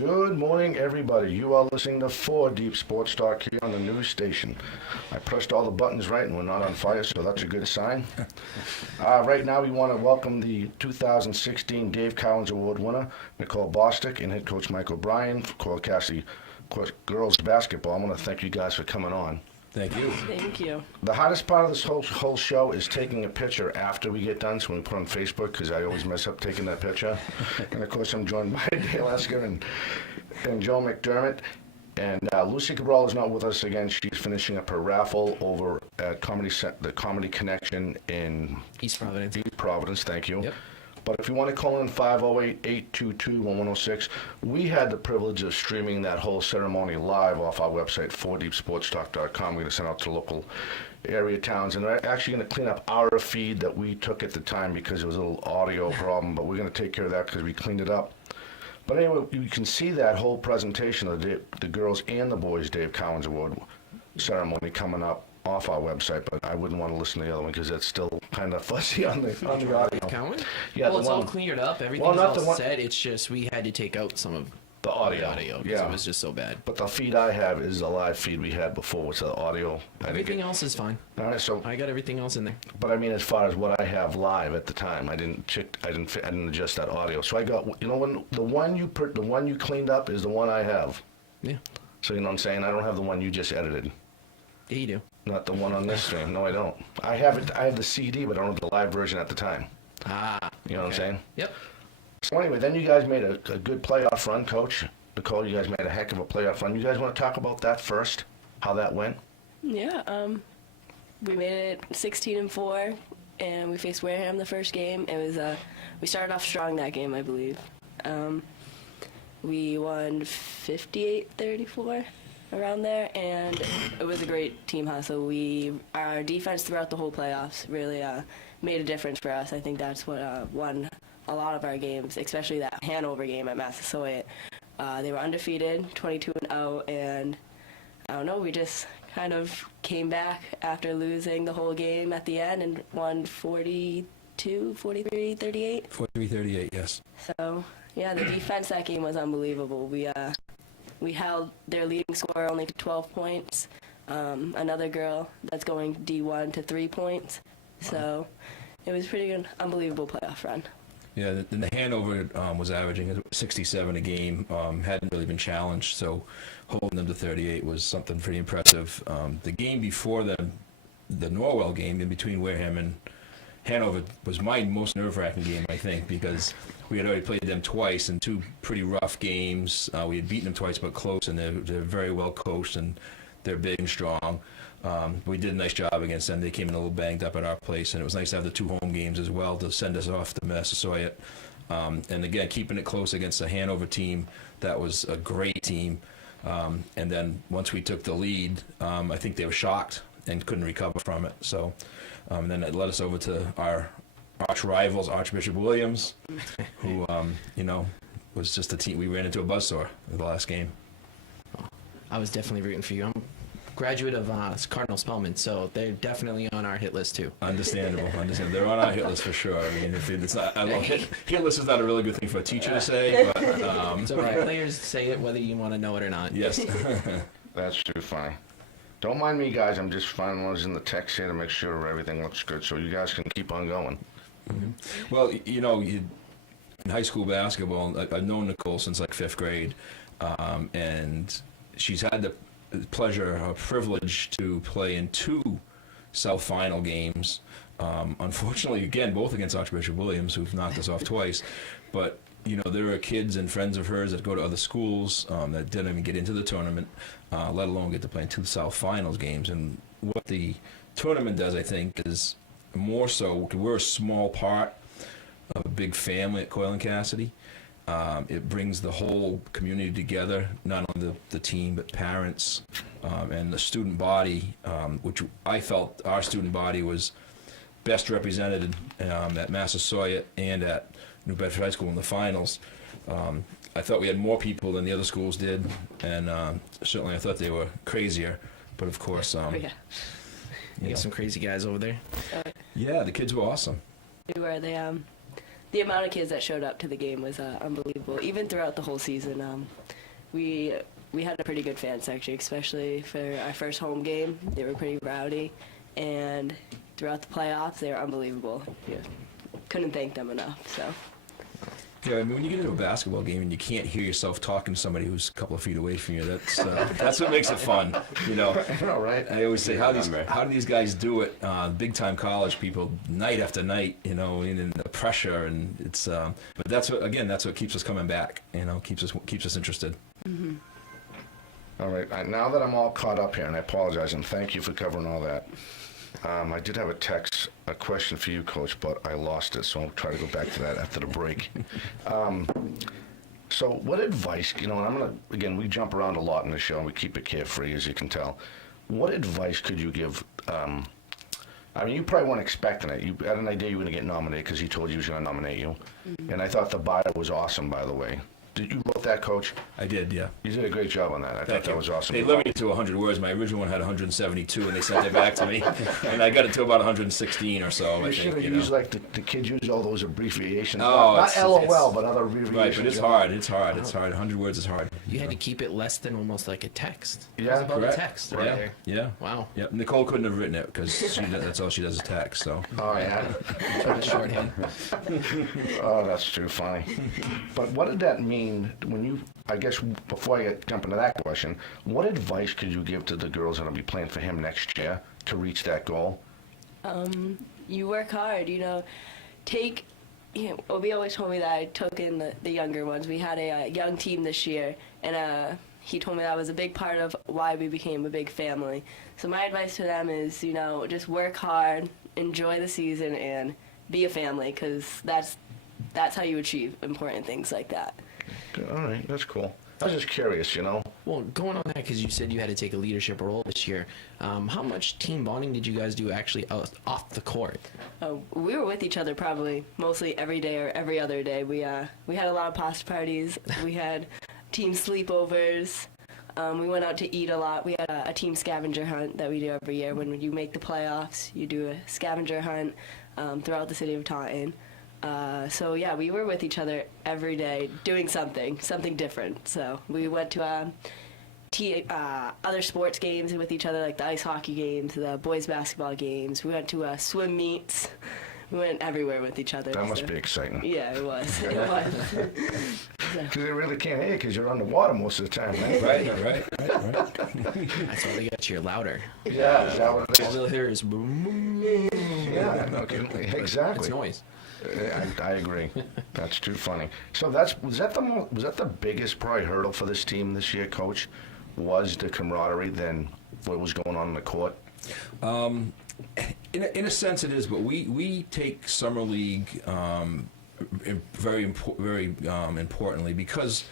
Good morning, everybody. You are listening to 4 Deep Sports Talk here on the news station. I pressed all the buttons right and we're not on fire, so that's a good sign. Right now, we want to welcome the 2016 Dave Cowens Award winner, Nicole Bostic, and head coach Mike O'Brien for Coyle Cassidy girls basketball. I want to thank you guys for coming on. Thank you. Thank you. The hardest part of this whole show is taking a picture after we get done, so we put it on Facebook, because I always mess up taking that picture. And of course, I'm joined by Dale Esker and Joe McDermott. And Lucy Cabral is not with us again. She's finishing up her raffle over at the Comedy Connection in East Providence. East Providence, thank you. Yep. But if you want to call in 508-822-1106, we had the privilege of streaming that whole ceremony live off our website, 4deepsportstalk.com. We're going to send out to local area towns, and we're actually going to clean up our feed that we took at the time because it was a little audio problem, but we're going to take care of that because we cleaned it up. But anyway, you can see that whole presentation of the girls and the boys Dave Cowens Award ceremony coming up off our website, but I wouldn't want to listen to the other one because that's still kind of fuzzy on the audio. Cowens? Yeah, well, it's all cleared up. Everything's all said. It's just we had to take out some of the audio because it was just so bad. But the feed I have is the live feed we had before with the audio. Everything else is fine. All right, so I got everything else in there. But I mean, as far as what I have live at the time, I didn't adjust that audio. So I got, when the one you cleaned up is the one I have. Yeah. So you know what I'm saying? I don't have the one you just edited. Yeah, you do. Not the one on this stream. No, I don't. I have it. I have the CD, but I don't have the live version at the time. You know what I'm saying? Yep. So anyway, then you guys made a good playoff run, Coach Nicole. You guys made a heck of a playoff run. You guys want to talk about that first? How that went? Yeah. We made it 16-4, and we faced Wareham the first game. It was we started off strong that game, I believe. We won 58-34. Around there, and it was a great team hustle. Our defense throughout the whole playoffs really made a difference for us. I think that's what won a lot of our games, especially that Hanover game at Massasoit. They were undefeated, 22-0, and I don't know, we just kind of came back after losing the whole game at the end and won 42, 43, 38. 43-38, yes. So, yeah, the defense that game was unbelievable. We held their leading scorer only to 12 points. Another girl that's going D1 to 3 points. So it was pretty good, unbelievable playoff run. Yeah, the Hanover was averaging 67 a game, hadn't really been challenged, so holding them to 38 was something pretty impressive. The game before the Norwell game, in between Wareham and Hanover, was my most nerve-wracking game, I think, because we had already played them twice in 2 pretty rough games. We had beaten them twice, but close, and they're very well coached, and they're big and strong. We did a nice job against them. They came in a little banged up at our place, and it was nice to have the 2 home games as well to send us off to Massasoit. And again, keeping it close against the Hanover team, that was a great team. And then once we took the lead, I think they were shocked and couldn't recover from it. So then it led us over to our arch rivals, Archbishop Williams, who, was just a team. We ran into a buzzsaw in the last game. I was definitely rooting for you. I'm a graduate of Cardinal Spellman, so they're definitely on our hit list too. Understandable. They're on our hit list for sure. I mean, it's not. Hit list is not a really good thing for a teacher to say, but it's all right. Players say it whether you want to know it or not. Yes. That's too funny. Don't mind me, guys. I'm just finalizing the text here to make sure everything looks good, so you guys can keep on going. Mm-hmm. Well, in high school basketball, I've known Nicole since like 5th grade, and she's had the privilege to play in 2 South Final games. Unfortunately, again, both against Archbishop Williams, who've knocked us off twice. But there are kids and friends of hers that go to other schools that didn't even get into the tournament, let alone get to play in 2 South Finals games. And what the tournament does, I think, is more so, we're a small part of a big family at Coyle and Cassidy. It brings the whole community together, not only the team, but parents and the student body, which I felt our student body was best represented at Massasoit and at New Bedford High School in the finals. I thought we had more people than the other schools did, and certainly I thought they were crazier. But of course, you got some crazy guys over there. Yeah, the kids were awesome. They were. the amount of kids that showed up to the game was unbelievable. Even throughout the whole season, we had a pretty good fan section, especially for our first home game. They were pretty rowdy, and throughout the playoffs, they were unbelievable. Yeah, couldn't thank them enough. So. Yeah, I mean, when you get into a basketball game and you can't hear yourself talking to somebody who's a couple of feet away from you, that's what makes it fun, you know. I know, right? I always say, how do these guys do it? Big time college people, night after night, you know, in the pressure, and it's. But that's what keeps us coming back, you know, keeps us interested. Mm-hmm. All right. Now that I'm all caught up here, and I apologize, and thank you for covering all that. I did have a question for you, Coach, but I lost it, so I'll try to go back to that after the break. So what advice, you know, and I'm going to, again, we jump around a lot in the show, and we keep it carefree, as you can tell. What advice could you give, I mean, you probably weren't expecting it. You had an idea you were going to get nominated because he told you he was going to nominate you. Mm-hmm. And I thought the bio was awesome, by the way. Did you wrote that, Coach? I did, yeah. You did a great job on that. I thought that was awesome. They limited it to 100 words. My original one had 172, and they sent it back to me. And I got it to about 116 or so, You should have used, like, the kids use all those abbreviations. Oh, not LOL, but other abbreviations. Right, but it's hard. It's hard. 100 words is hard. You had to keep it less than almost like a text. Yeah, it was about correct. a text. Right. Right? Yeah. Wow. Yeah. Nicole couldn't have written it because that's all she does is text. So. Oh, yeah. Shorthand. Oh, that's too funny. But what did that mean when you, I guess, before I jump into that question, what advice could you give to the girls that will be playing for him next year to reach that goal? You work hard, you know, Obi always told me that I took in the younger ones. We had a young team this year, and he told me that was a big part of why we became a big family. So my advice to them is, you know, just work hard, enjoy the season, and be a family, because that's how you achieve important things like that. All right, that's cool. I was just curious, you know. Well, going on that, because you said you had to take a leadership role this year, how much team bonding did you guys do actually off the court? Oh, we were with each other probably mostly every day or every other day. We had a lot of pasta parties. We had team sleepovers. We went out to eat a lot. We had a team scavenger hunt that we do every year. When you make the playoffs, you do a scavenger hunt throughout the city of Taunton. So yeah, we were with each other every day doing something different. So we went to other sports games with each other, like the ice hockey games, the boys basketball games. We went to swim meets. We went everywhere with each other. That must be exciting. Yeah, it was. It was. Because they really can't hear you because you're underwater most of the time, right? Right. That's why they got you louder. Yeah, is that what it All is? they'll hear is boom. Yeah, no kidding. Exactly. It's noise. I agree. That's too funny. So was that the biggest probably hurdle for this team this year, Coach? Was the camaraderie than what was going on in the court? In a sense, it is, but we take summer league very importantly because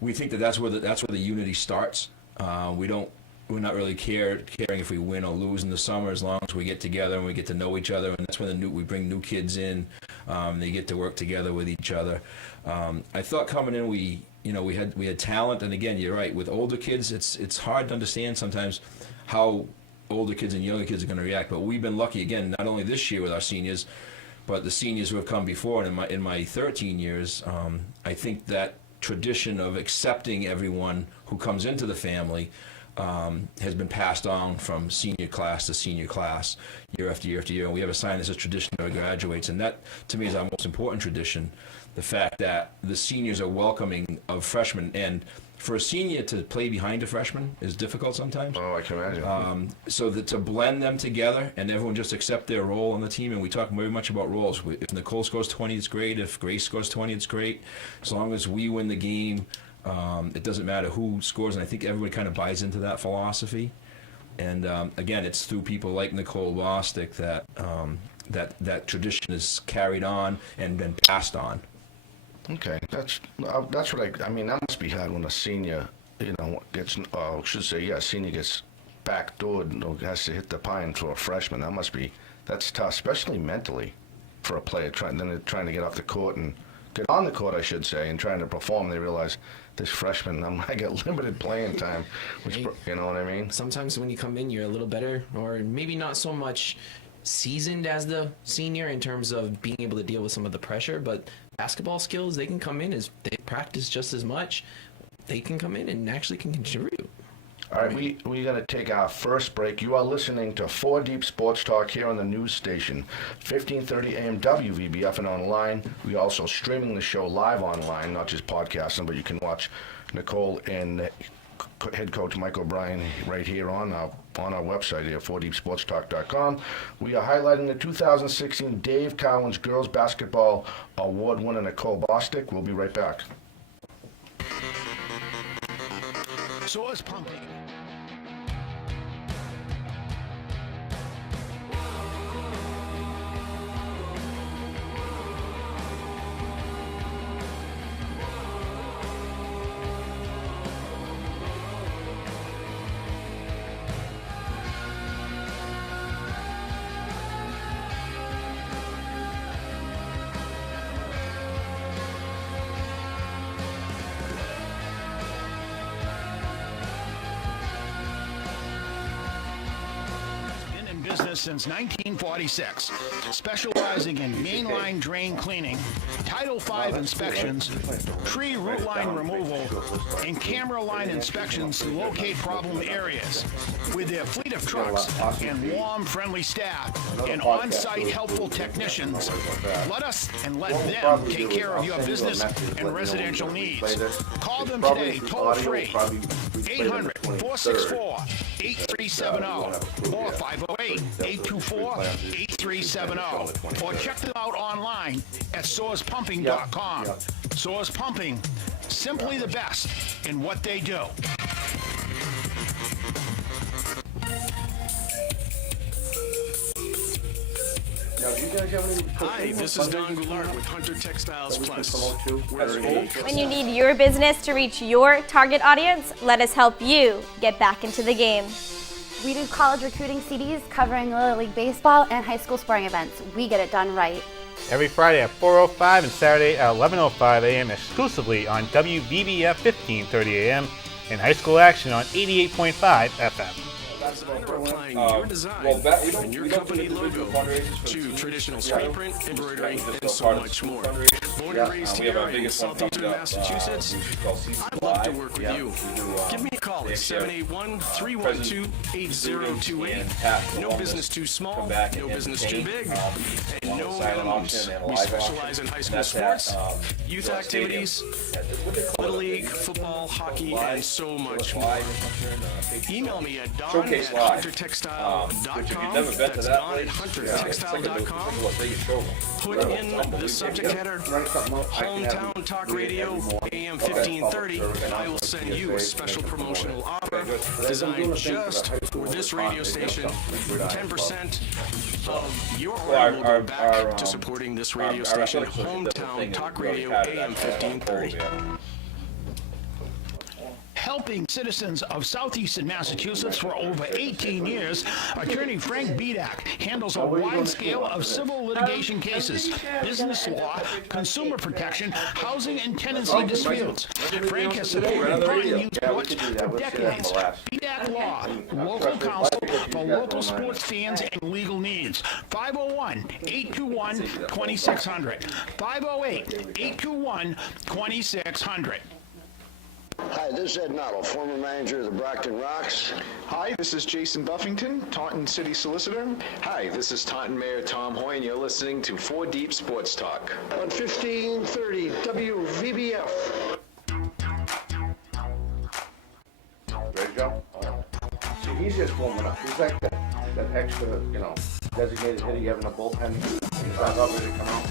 we think that's where the unity starts. We're not really caring if we win or lose in the summer, as long as we get together and we get to know each other, and that's when we bring new kids in. They get to work together with each other. I thought coming in, we had talent, and again, you're right. With older kids, it's hard to understand sometimes how older kids and younger kids are going to react. But we've been lucky again, not only this year with our seniors, but the seniors who have come before. And in my 13 years, I think that tradition of accepting everyone who comes into the family has been passed on from senior class to senior class, year after year after year. And we have a sign that says tradition never graduates, and that to me is our most important tradition. The fact that the seniors are welcoming of freshmen, and for a senior to play behind a freshman is difficult sometimes. Oh, I can imagine. So that to blend them together and everyone just accept their role on the team, and we talk very much about roles. If Nicole scores 20, it's great. If Grace scores 20, it's great. As long as we win the game, it doesn't matter who scores, and I think everybody kind of buys into that philosophy. And again, it's through people like Nicole Bostic that tradition is carried on and been passed on. Okay, that's what I mean. That must be hard when a senior, gets. Senior gets backdoored, has to hit the pine for a freshman. That's tough, especially mentally, for a player trying to get off the court and get on the court, I should say, and trying to perform. They realize this freshman, I get limited playing time, which you know what I mean. Sometimes when you come in, you're a little better, or maybe not so much seasoned as the senior in terms of being able to deal with some of the pressure, but basketball skills, they can come in as they practice just as much. They can come in and actually can contribute. All right, we're going to take our first break. You are listening to 4 Deep Sports Talk here on the news station, 1530 AM WVBF and online. We're also streaming the show live online, not just podcasting, but you can watch Nicole and head coach Mike O'Brien right here on our website here, 4deepsportstalk.com. We are highlighting the 2016 Dave Cowens Girls Basketball Award winner Nicole Bostic. We'll be right back. Source pumping. Business since 1946, specializing in mainline drain cleaning, Title V inspections, tree root line removal, and camera line inspections to locate problem areas. With their fleet of trucks and warm, friendly staff and on-site helpful technicians, let us and let them take care of your business and residential needs. Call them today, toll free, 800-464-8370 or 508-824-8370, or check them out online at sourcepumping.com. Source Pumping, simply the best in what they do. Hi, this is Don Goulart with Hunter Textiles Plus. When you need your business to reach your target audience, let us help you get back into the game. We do college recruiting CDs covering Little League Baseball and high school sporting events. We get it done right. Every Friday at 4:05 and Saturday at 11:05 a.m. exclusively on WVBF 1530 a.m. and high school action on 88.5 FM. Applying your design and your company logo to traditional screen print, embroidery, and so much more. Born and raised here in southeastern Massachusetts, I'd love to work with you. Give me a call at 781-312-8028. No business too small, no business too big, and no minimums. We specialize in high school sports, youth activities, Little League, football, hockey, and so much more. Email me at don@huntertextile.com. That's don@huntertextile.com. Put in the subject header, Hometown Talk Radio, AM 1530, and I will send you a special promotional offer designed just for this radio station. 10% of your order will go back to supporting this radio station, Hometown Talk Radio, AM 1530. Helping citizens of southeastern Massachusetts for over 18 years, attorney Frank Bedak handles a wide scale of civil litigation cases, business law, consumer protection, housing and tenancy disputes. Frank has supported fine youth sports for decades. Bedak Law, local counsel for local sports fans and legal needs. 501-821-2600. 508-821-2600. Hi, this is Ed Noddle, former manager of the Brockton Rocks. Hi, this is Jason Buffington, Taunton City Solicitor. Hi, this is Taunton Mayor Tom Hoy, and you're listening to 4 Deep Sports Talk On 1530 WVBF. Ready, Joe? See, he's just warming up. He's like that extra, designated hitter you have in a bullpen. He's not ready to come out.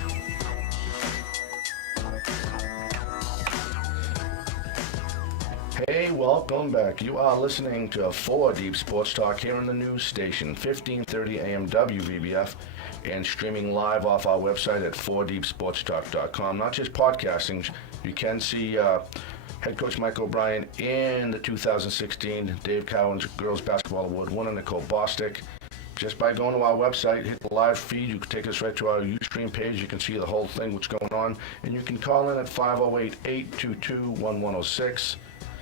Hey, welcome back. You are listening to 4 Deep Sports Talk here on the news station, 1530 AM WVBF, and streaming live off our website at 4deepsportstalk.com. Not just podcasting, you can see head coach Mike O'Brien and the 2016 Dave Cowens Girls Basketball Award winner Nicole Bostic. Just by going to our website, hit the live feed, you can take us right to our Ustream page. You can see the whole thing, what's going on, and you can call in at 508-822-1106.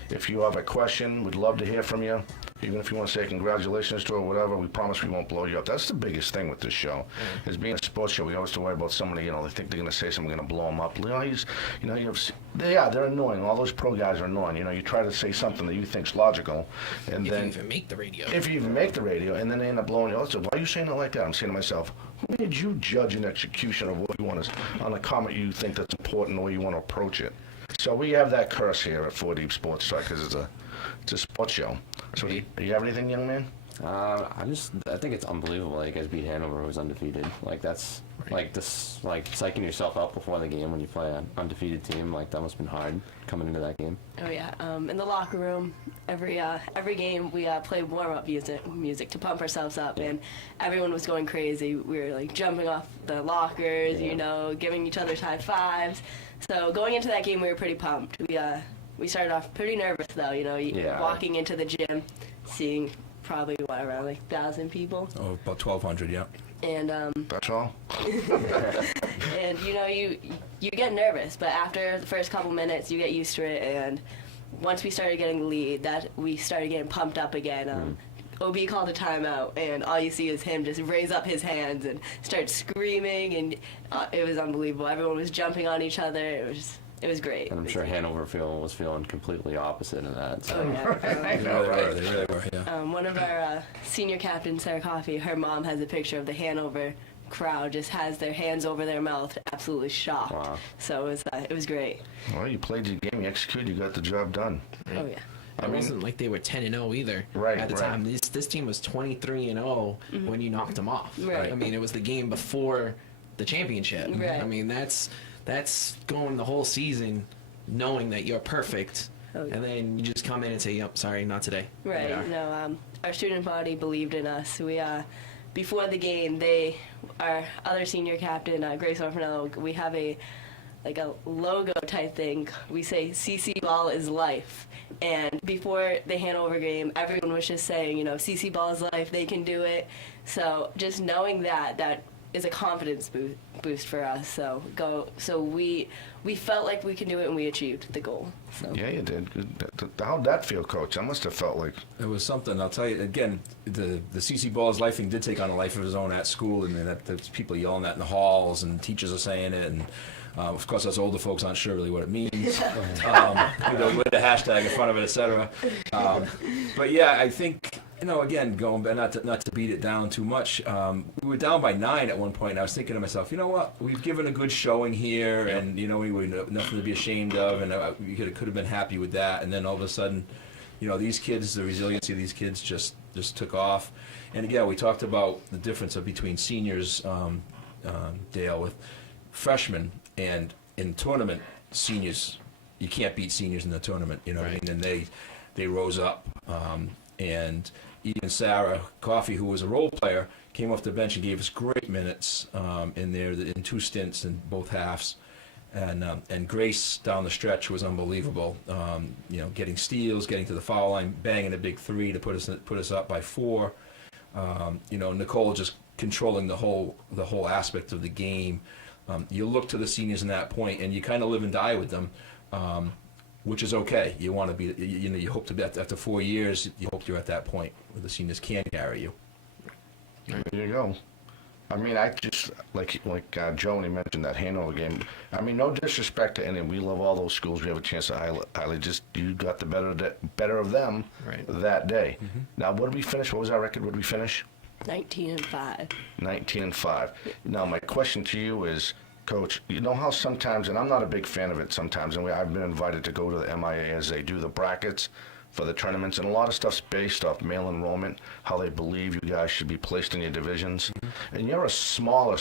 If you have a question, we'd love to hear from you. Even if you want to say congratulations to her or whatever, we promise we won't blow you up. That's the biggest thing with this show. Is being a sports show, we always have to worry about somebody, they think they're going to say something, going to blow them up. They're annoying. All those pro guys are annoying. You try to say something that you think's logical, and If then you even make the radio. if you even make the radio, and then they end up blowing you up. So why are you saying it like that? I'm saying to myself, who made you judge an execution of what you want on a comment you think that's important, the way you want to approach it? So we have that curse here at 4 Deep Sports Talk because it's a sports show. So do you have anything, young man? I think it's unbelievable that you guys beat Hanover, who's undefeated. That's psyching yourself up before the game when you play an undefeated team. That must have been hard coming into that game. Oh yeah, in the locker room, every game we play warm-up music to pump ourselves up, and everyone was going crazy. We were jumping off the lockers, giving each other high fives. So going into that game, we were pretty pumped. We started off pretty nervous though, walking into the gym, seeing probably around 1,000 people. Oh, about 1,200, yeah. And that's all. And you get nervous, but after the first couple minutes, you get used to it. And once we started getting the lead, that we started getting pumped up again. OB called a timeout, and all you see is him just raise up his hands and start screaming, and it was unbelievable. Everyone was jumping on each other. It was great. And I'm sure Hanover was feeling completely opposite of that. So. Oh, yeah. They really were, yeah. One of our senior captains, Sarah Coffey, her mom has a picture of the Hanover crowd, just has their hands over their mouth, absolutely shocked. Wow. So it was great. Well, you played your game, you executed, you got the job done. Oh, yeah. It wasn't like they were 10-0 either. Right, at the right. time. This team was 23-0 when you knocked them off. Right. I mean, it was the game before the championship. Right. I mean, that's going the whole season knowing that you're perfect, and then you just come in and say, "Yep, sorry, not today." Right. Yeah. Our student body believed in us. We before the game, our other senior captain, Grace Orfanello, we have a logo type thing. We say CC ball is life. And before the Hanover game, everyone was just saying, CC ball is life, they can do it. So just knowing that is a confidence boost for us. So we felt like we can do it, and we achieved the goal. So. Yeah, you did. How'd that feel, Coach? I must have felt like... It was something. I'll tell you, again, the CC Ball's life thing did take on a life of his own at school, and there's people yelling that in the halls, and teachers are saying it, and of course, us older folks aren't sure really what it means. With the hashtag in front of it, etc. But yeah, I think, again, going not to beat it down too much, we were down by 9 at one point, and I was thinking to myself, you know what, we've given a good showing here, and we were nothing to be ashamed of, and we could have been happy with that. And then all of a sudden, these kids, the resiliency of these kids just took off. And again, we talked about the difference between seniors, Dale, with freshmen, and in tournament, seniors, you can't beat seniors in the tournament, what I mean? And they rose up, and even Sarah Coffey, who was a role player, came off the bench and gave us great minutes in there in 2 stints in both halves. And Grace down the stretch was unbelievable. Getting steals, getting to the foul line, banging a big 3 to put us up by 4. Nicole just controlling the whole aspect of the game. You look to the seniors in that point, and you kind of live and die with them, which is okay. You want to be, you hope to be after 4 years, you hope you're at that point where the seniors can carry you. There you go. I mean, I just, like Joni mentioned, that Hanover game. I mean, no disrespect to any. We love all those schools. We have a chance to highlight. Just, you got the better of them that day. Mm-hmm. Now, what did we finish? What was our record? What did we finish? 19-5. 19-5. Now, my question to you is, Coach, you know how sometimes, and I'm not a big fan of it sometimes, and I've been invited to go to the MIA as they do the brackets for the tournaments, and a lot of stuff's based off male enrollment, how they believe you guys should be placed in your divisions. Mm-hmm. And you're a smaller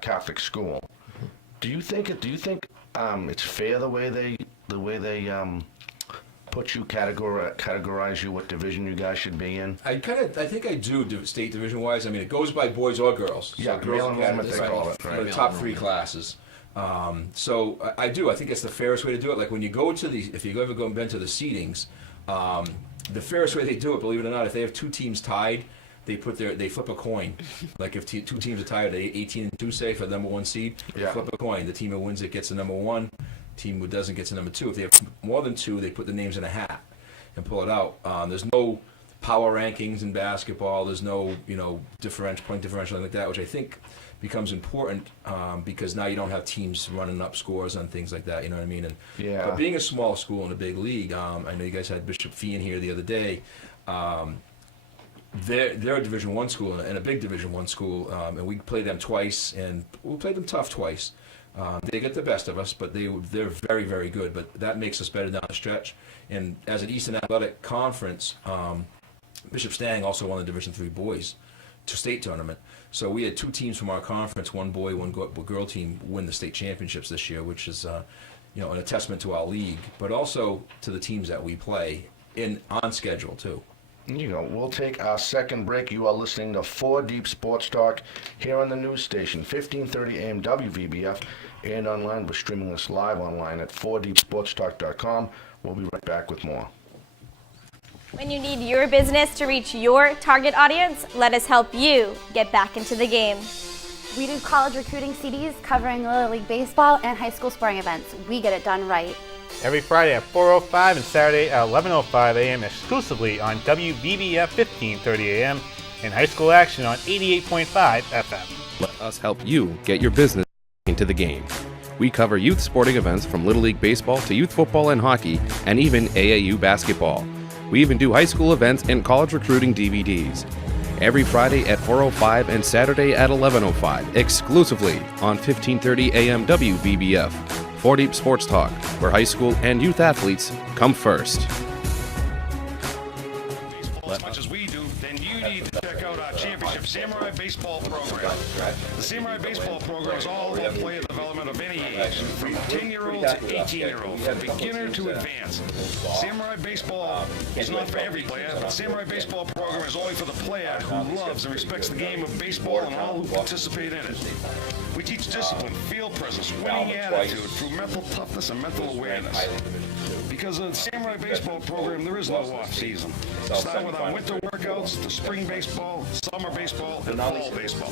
Catholic school. Mm-hmm. Do you think it's fair the way they put you, categorize you, what division you guys should be in? I think I do state division wise. I mean, it goes by boys or girls. Yeah, so male enrollment they call it. Right. The top 3 classes. So I do. I think it's the fairest way to do it. Like when you go to if you ever been to the seedings, the fairest way they do it, believe it or not, if they have 2 teams tied, they flip a coin. Like if 2 teams are tied, 18-2 say for the number 1 seed, flip a coin. The team who wins it gets the number 1. Team who doesn't gets the number 2. If they have more than 2, they put the names in a hat. and pull it out. There's no power rankings in basketball. There's no, point differential like that, which I think becomes important because now you don't have teams running up scores on things like that. You know what I mean? And Yeah. But being a small school in a big league, I know you guys had Bishop Fee in here the other day. They're a Division I school and a big Division I school, and we played them twice, and we played them tough twice. They get the best of us, but they're very, very good. But that makes us better down the stretch. And as an Eastern Athletic Conference, Bishop Stang also won the Division III boys state tournament. So we had two teams from our conference, one boy, one girl team, win the state championships this year, which is an testament to our league, but also to the teams that we play on schedule too. There you go. We'll take our second break. You are listening to 4 Deep Sports Talk here on the news station, 1530 AM WVBF, and online. We're streaming this live online at 4deepsportstalk.com. We'll be right back with more. When you need your business to reach your target audience, let us help you get back into the game. We do college recruiting CDs covering Little League Baseball and high school sporting events. We get it done right. Every Friday at 4:05 and Saturday at 11:05 a.m. exclusively on WVBF 1530 a.m. and high school action on 88.5 FM. Let us help you get your business into the game. We cover youth sporting events from Little League Baseball to youth football and hockey and even AAU basketball. We even do high school events and college recruiting DVDs. Every Friday at 4:05 and Saturday at 11:05, exclusively on 1530 AM WVBF. 4 Deep Sports Talk, where high school and youth athletes come first. As much as we do, then you need to check out our championship Samurai Baseball program. The Samurai Baseball program is all about player development of any age, from 10-year-old to 18-year-old, from beginner to advanced. Samurai Baseball is not for every player, but Samurai Baseball program is only for the player who loves and respects the game of baseball and all who participate in it. We teach discipline, field presence, winning attitude through mental toughness and mental awareness. Because of the Samurai Baseball program, there is no off-season. Start with our winter workouts, to spring baseball, summer baseball, and fall baseball.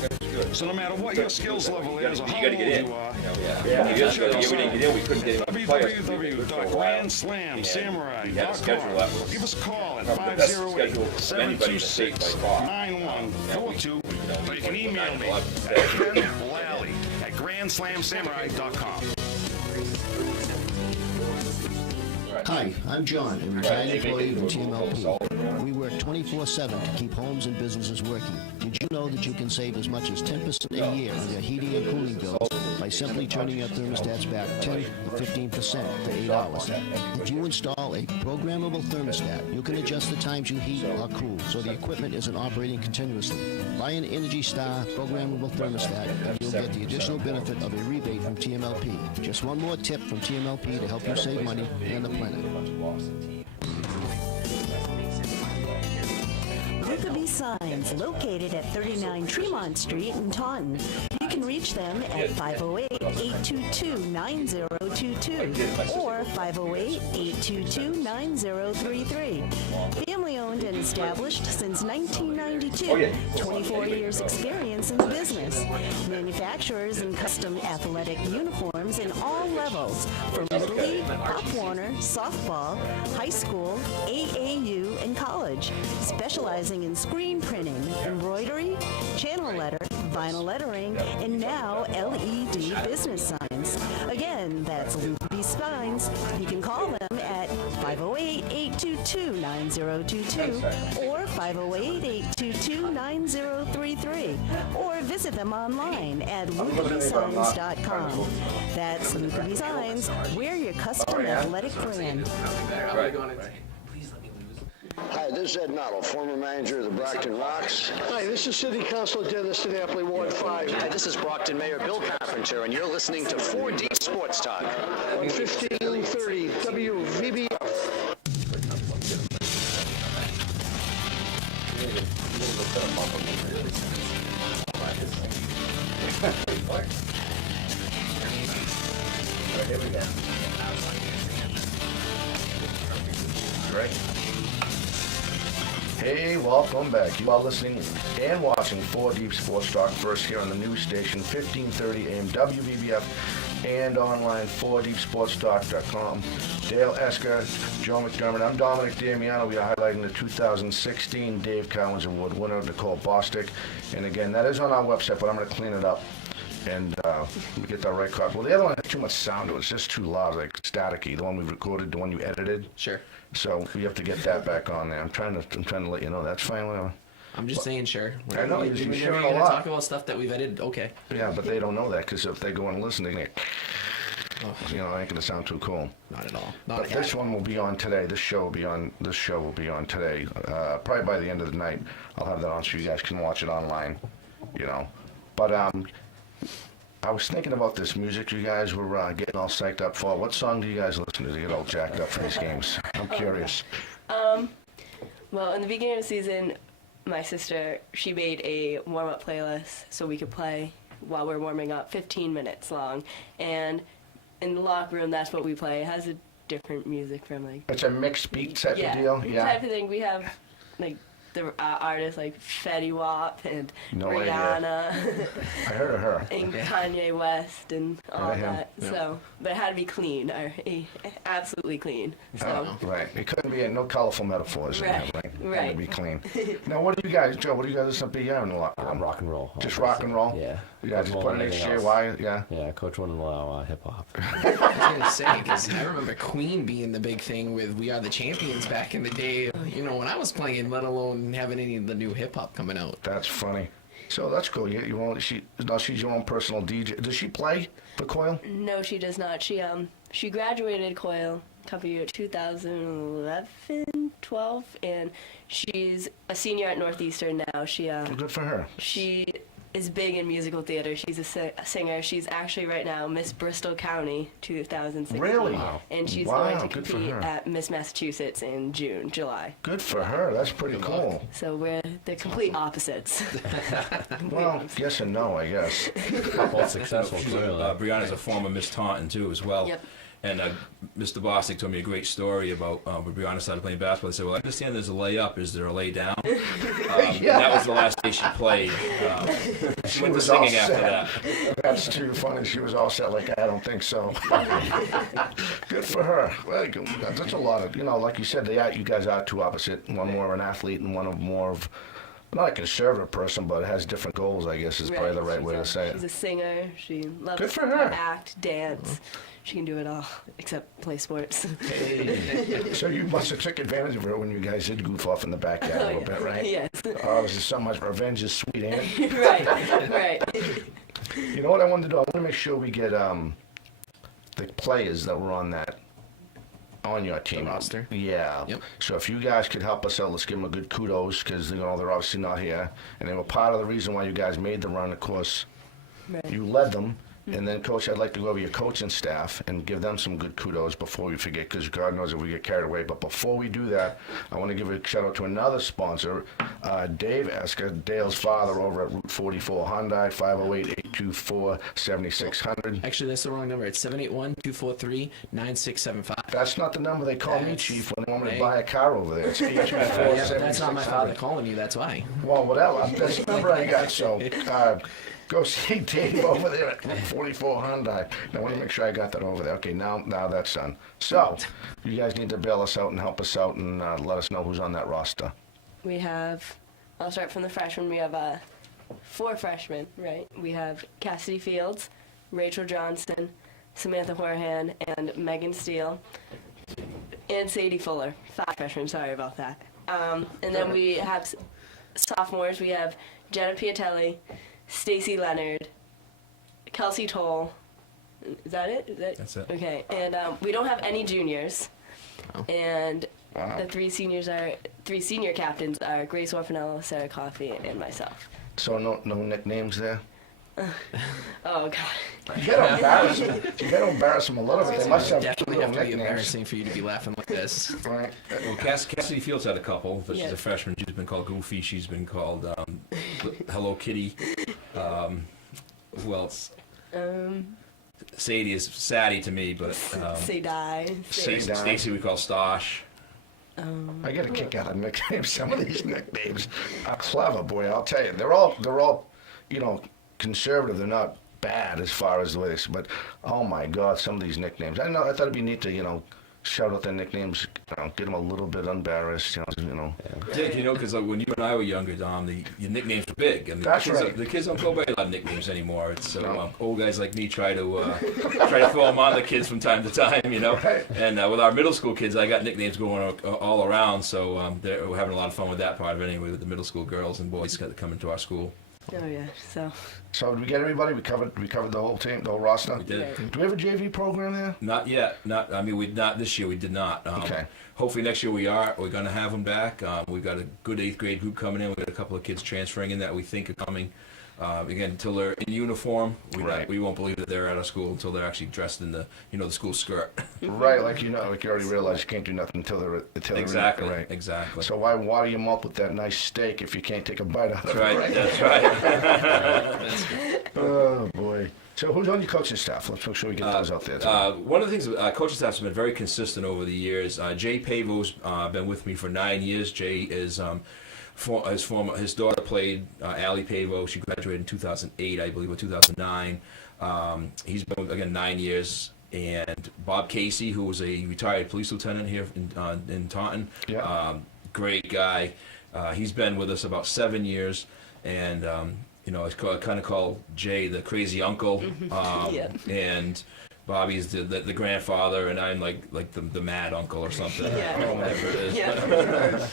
So no matter what your skills level is or how old you are, www.grandslamsamurai.com. Give us a call at 508-726-9142, or you can email me at KenLally@grandslamsamurai.com. Hi, I'm John, a retired employee of TMLP. We work 24/7 to keep homes and businesses working. Did you know that you can save as much as 10% a year on your heating and cooling bills by simply turning your thermostats back 10 to 15% for 8 hours? If you install a programmable thermostat, you can adjust the times you heat or cool so the equipment isn't operating continuously. Buy an Energy Star programmable thermostat and you'll get the additional benefit of a rebate from TMLP. Just one more tip from TMLP to help you save money and the planet. Wickerby Signs, located at 39 Tremont Street in Taunton. You can reach them at 508-822-9022 or 508-822-9033. Family owned and established since 1992. 24 years experience in the business. Manufacturers in custom athletic uniforms in all levels, from Little League, Pop Warner, softball, high school, AAU, and college. Specializing in screen printing, embroidery, channel letter, vinyl lettering, and now LED business signs. Again, that's Luby Signs. You can call them at 508-822-9022 or 508-822-9033 or visit them online at lucabysigns.com. That's Lucaby Signs. We're your custom athletic brand. Hi, this is Ed Nuttall, former manager of the Brockton Rocks. Hi, this is City Councilor Dennis DiNapoli, Ward 5. Hi, this is Brockton Mayor Bill Carpenter, and you're listening to 4 Deep Sports Talk. On 1530 WVBF. Here we go. Great. Hey, welcome back. You are listening and watching 4 Deep Sports Talk first here on the news station, 1530 AM WVBF, and online, 4deepsportstalk.com. Dale Esker, Joe McDermott. I'm Dominic Damiano. We are highlighting the 2016 Dave Cowens Award winner, Nicole Bostic. And again, that is on our website, but I'm going to clean it up and get that right card. Well, the other one had too much sound to it. It's just too loud, like staticky. The one we recorded, the one you edited. Sure. So we have to get that back on there. I'm trying to let you know. That's fine. Whatever. I'm just saying, sure. I know, you're We're sharing going a to lot. talk about stuff that we've edited. Okay. Yeah, but they don't know that because if they go and listen, they ain't going to sound too cool. Not at all. Not But this one will be on today. This show will be on today. Probably by the end of the night, I'll have that on so you guys can watch it online. But I was thinking about this music you guys were getting all psyched up for. What song do you guys listen to get all jacked up for these games? I'm curious. Well, in the beginning of the season, my sister, she made a warm-up playlist so we could play while we're warming up, 15 minutes long. And in the locker room, that's what we play. It has a different music from, like... It's a mixed beat type of deal? Yeah. Type of thing. We have, like, the artists like Fetty Wap and Rihanna. I heard of her. And Kanye West and all that. Yeah. So, but it had to be clean, absolutely clean. So. Right. It couldn't be no colorful metaphors in there, right? It had to be clean. Now, what do you guys, Joe, what do you guys listen to in the locker room? Rock and roll. Just rock and roll? Yeah. You guys just put an HJY? Yeah. Yeah, Coach wouldn't allow hip-hop. I was going to say, because I remember Queen being the big thing with We Are the Champions back in the day, when I was playing, let alone having any of the new hip-hop coming out. That's funny. So that's cool. She's your own personal DJ. Does she play for Coil? No, she does not. She graduated Coil a couple years, 2011, 12, and she's a senior at Northeastern now. Good for her. She is big in musical theater. She's a singer. She's actually right now Miss Bristol County 2016. Really? And she's Wow, going to good for compete her. at Miss Massachusetts in July. Good for her. That's pretty cool. So we're the complete opposites. Well, yes and no, I guess. Both successful, clearly. Brianna's a former Miss Taunton, too, as well. Yep. And Mr. Bostic told me a great story about when Brianna started playing basketball. He said, well, I understand there's a layup. Is there a lay down? That was the last day she played. She went to was all singing after that. That's too funny. She was all set like, I don't think so. Good for her. Well, that's a lot of, like you said, you guys are two opposite. One more of an athlete and one of more of, not a conservative person, but has different goals, I guess is probably the right way to say it. She's a singer. She loves Good for her. to act, dance. She can do it all except play sports. So you must have took advantage of her when you guys did goof off in the backyard a little bit, right? Yes. Oh, this is so much revenge is sweet, ain't it? Right. You know what I wanted to do? I want to make sure we get the players that were on your team. The roster? Yeah. Yep. So if you guys could help us out, let's give them a good kudos because they're obviously not here, and they were part of the reason why you guys made the run. Of course, you led them. And then, Coach, I'd like to go over your coaching staff and give them some good kudos before we forget, because God knows if we get carried away. But before we do that, I want to give a shout-out to another sponsor, Dave Esker, Dale's father over at Route 44 Hyundai, 508-824-7600. Actually, that's the wrong number. It's 781-243-9675. That's not the number they call me, Chief, when they want me to buy a car over there. It's 824-7600. That's not my father calling you, that's why. Well, whatever. That's the number I got, so... Go see Dave over there at 44 Hyundai. Now, I want to make sure I got that over there. Okay, now that's done. So, you guys need to bail us out and help us out and let us know who's on that roster. We have, I'll start from the freshmen. We have 4 freshmen, right? We have Cassidy Fields, Rachel Johnson, Samantha Horahan, and Megan Steele, and Sadie Fuller. 5 freshmen, sorry about that. And then we have sophomores. We have Jenna Piatelli, Stacy Leonard, Kelsey Toll. Is that it? That's it. Okay, and we don't have any juniors. And the 3 senior captains are Grace Orfanello, Sarah Coffey, and myself. So no nicknames there? Oh, God. You gotta embarrass them a little bit. They must have Definitely little have to be nicknames. embarrassing for you to be laughing like this. Right. Well, Cassidy Fields had a couple, but she's a freshman. She's been called Goofy. She's been called Hello Kitty. Who else? Sadie is Sadie to me, but Stacy we call Stosh. I get a kick out of nicknames. Some of these nicknames are clever, boy. I'll tell you. They're all conservative. They're not bad as far as the way this, but oh my God, some of these nicknames. I thought it'd be neat to, shout out their nicknames, get them a little bit embarrassed, Yeah, because when you and I were younger, Dom, your nicknames were big. I mean, That's right. The kids don't go by a lot of nicknames anymore. It's old guys like me try to throw them on the kids from time to time, Right. And with our middle school kids, I got nicknames going all around, so we're having a lot of fun with that part of it anyway, with the middle school girls and boys coming to our school. Oh yeah. So did we get everybody? We covered the whole team, the whole roster? We did. Do we have a JV program there? Not yet. Not this year. We did not. Okay. Hopefully next year we are. We're going to have them back. We've got a good 8th grade group coming in. We've got a couple of kids transferring in that we think are coming. Again, until they're in uniform, we won't believe that they're at our school until they're actually dressed in the the school skirt. Right, like you already realize you can't do nothing until they're Exactly. in. Right. Exactly. So why water them up with that nice steak if you can't take a bite out of it? That's right. Oh boy. So who's on your coaching staff? Let's make sure we get those out there. One of the things, coaching staff's been very consistent over the years. Jay Pavo's been with me for 9 years. Jay is his daughter played, Allie Pavo. She graduated in 2008, I believe, or 2009. He's been, again, 9 years. And Bob Casey, who was a retired police lieutenant here in Taunton, great guy. He's been with us about 7 years, and I kind of call Jay the crazy uncle, and Bobby's the grandfather, and I'm like the mad uncle or something. Whatever it is. Yeah.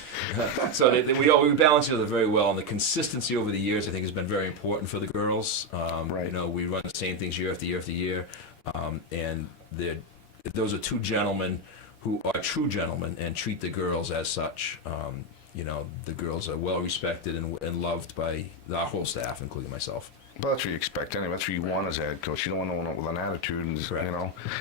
So we balance each other very well, and the consistency over the years I think has been very important for the girls. We run the same things year after year after year, and those are two gentlemen who are true gentlemen and treat the girls as such. The girls are well respected and loved by our whole staff, including myself. But that's what you expect anyway. That's what you want as a head coach. You don't want no one with an attitude, and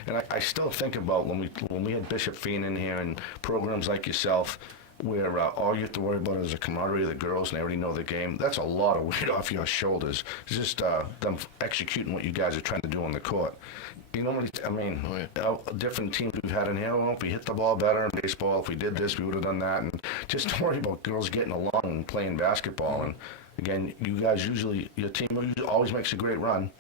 And I still think about when we had Bishop Fiend in here and programs like yourself, where all you have to worry about is the camaraderie of the girls and they already know the game. That's a lot of weight off your shoulders. It's just them executing what you guys are trying to do on the court. Different teams we've had in here, well, if we hit the ball better in baseball, if we did this, we would have done that. And just don't worry about girls getting along and playing basketball. And again, you guys your team always makes a great run.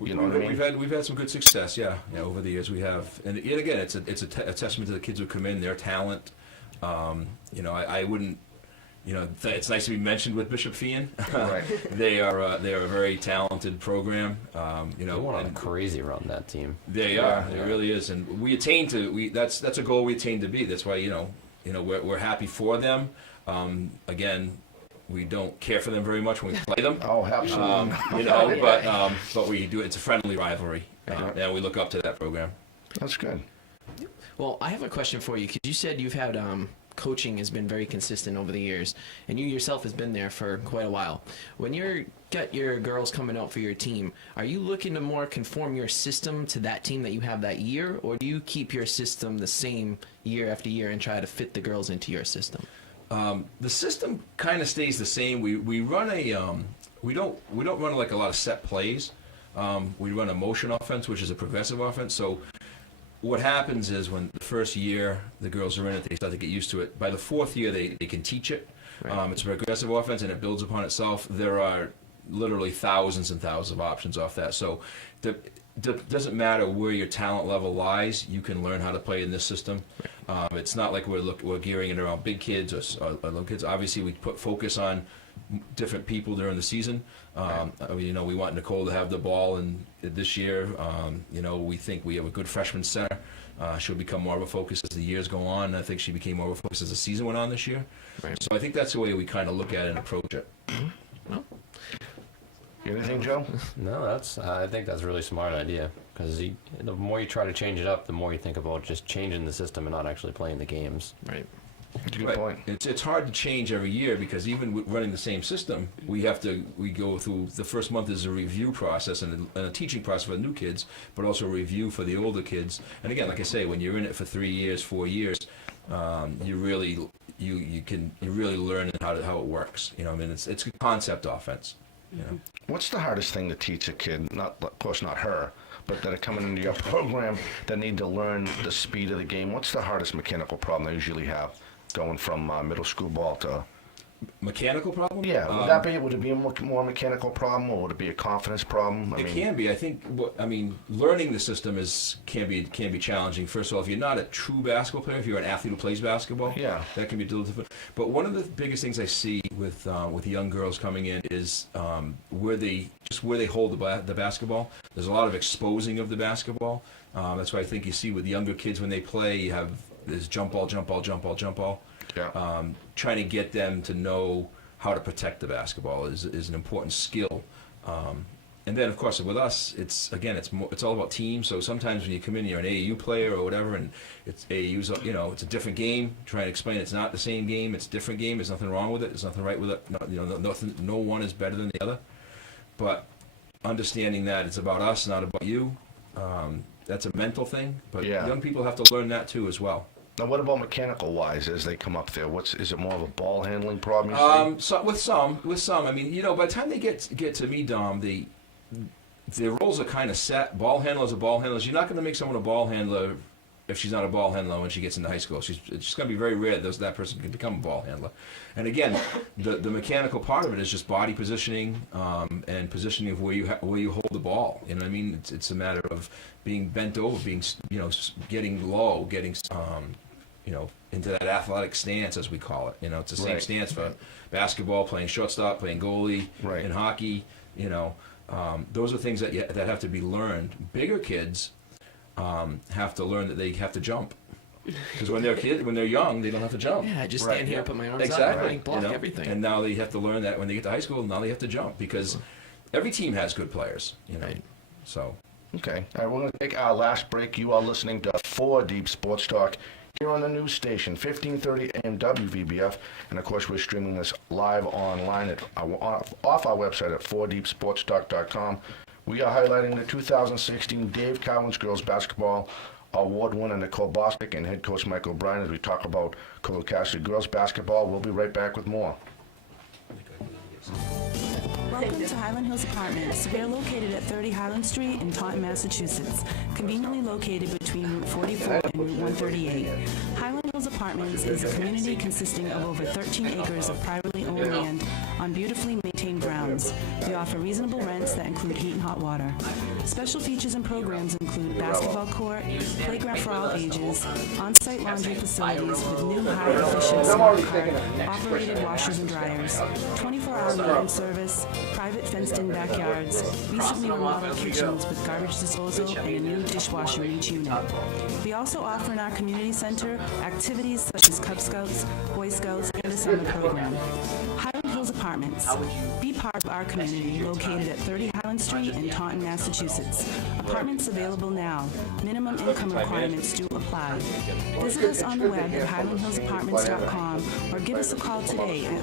You know what I mean? We've had some good success, over the years we have. And yet again, it's a testament to the kids who come in, their talent. I wouldn't. It's nice to be mentioned with Bishop Fiend. Right. They are a very talented program. They went on a crazy run, that team. They are. It really is, and that's a goal we attain to be. That's why we're happy for them. Again, we don't care for them very much when we play them. Oh, absolutely. But we do. It's a friendly rivalry, and we look up to that program. That's good. Well, I have a question for you, because you said you've had coaching has been very consistent over the years, and you yourself has been there for quite a while. When you're got your girls coming out for your team, are you looking to more conform your system to that team that you have that year, or do you keep your system the same year after year and try to fit the girls into your system? The system kind of stays the same. We run we don't run like a lot of set plays. We run a motion offense, which is a progressive offense. So what happens is when the first year the girls are in it, they start to get used to it. By the fourth year, they can teach it. Right. It's a progressive offense, and it builds upon itself. There are literally thousands and thousands of options off that. So doesn't matter where your talent level lies, you can learn how to play in this system. It's not like we're gearing it around big kids or little kids. Obviously, we put focus on different people during the season. We want Nicole to have the ball, and this year, we think we have a good freshman center. She'll become more of a focus as the years go on. I think she became more of a focus as the season went on this year. Right. So I think that's the way we kind of look at it and approach it. Well, anything, Joe? No, I think that's a really smart idea, because the more you try to change it up, the more you think about just changing the system and not actually playing the games. Right. That's a good point. It's hard to change every year, because even with running the same system, we go through the first month is a review process and a teaching process for the new kids, but also a review for the older kids. And again, like I say, when you're in it for 3 years, 4 years, you really learn how it works. It's a concept offense. What's the hardest thing to teach a kid? Of course, not her, but that are coming into your program that need to learn the speed of the game. What's the hardest mechanical problem they usually have going from middle school ball to Mechanical problem? Yeah, would it be a more mechanical problem, or would it be a confidence problem? It can be. I think. Learning the system can be challenging. First of all, if you're not a true basketball player, if you're an athlete who plays basketball, that can be a little different. But one of the biggest things I see with young girls coming in is where they hold the basketball. There's a lot of exposing of the basketball. That's why I think you see with younger kids when they play, you have this jump ball. Yeah. Trying to get them to know how to protect the basketball is an important skill. And then, of course, with us, it's all about team. So sometimes when you come in, you're an AAU player or whatever, and it's AAU's, it's a different game. Trying to explain it's not the same game, it's a different game. There's nothing wrong with it. There's nothing right with it. No one is better than the other. But understanding that it's about us, not about you, that's a mental thing. But young people have to learn that too as well. Now, what about mechanical-wise as they come up there? Is it more of a ball handling problem? With some. I mean, by the time they get to me, Dom, their roles are kind of set. Ball handlers are ball handlers. You're not going to make someone a ball handler if she's not a ball handler when she gets into high school. It's just going to be very rare that person can become a ball handler. And again, the mechanical part of it is just body positioning and positioning of where you hold the ball. You know what I mean? It's a matter of being bent over, getting low, getting into that athletic stance, as we call it. It's the same stance for basketball, playing shortstop, playing goalie, in hockey. Those are things that have to be learned. Bigger kids have to learn that they have to jump. Because when they're young, they don't have to jump. Yeah, I just stand here, put my arms exactly. up, block everything. And now they have to learn that when they get to high school, now they have to jump because every team has good players. So. Okay. All right, we're going to take our last break. You are listening to 4 Deep Sports Talk here on the news station, 1530 AM WVBF. And, of course, we're streaming this live online off our website at 4deepsportstalk.com. We are highlighting the 2016 Dave Cowens Girls Basketball Award winner Nicole Bostic and head coach Mike O'Brien as we talk about Cole Cassidy girls basketball. We'll be right back with more. Welcome to Highland Hills Apartments. We are located at 30 Highland Street in Taunton, Massachusetts, conveniently located between Route 44 and Route 138. Highland Hills Apartments is a community consisting of over 13 acres of privately owned land on beautifully maintained grounds. We offer reasonable rents that include heat and hot water. Special features and programs include basketball court, playground for all ages, on-site laundry facilities with new high-efficient smart card operated washers and dryers, 24-hour laundry service, private fenced-in backyards, recently remodeled kitchens with garbage disposal, and a new dishwasher in each unit. We also offer in our community center activities such as Cub Scouts, Boy Scouts, and a summer program. Highland Hills Apartments. Be part of our community located at 30 Highland Street in Taunton, Massachusetts. Apartments available now. Minimum income requirements do apply. Visit us on the web at highlandhillsapartments.com or give us a call today at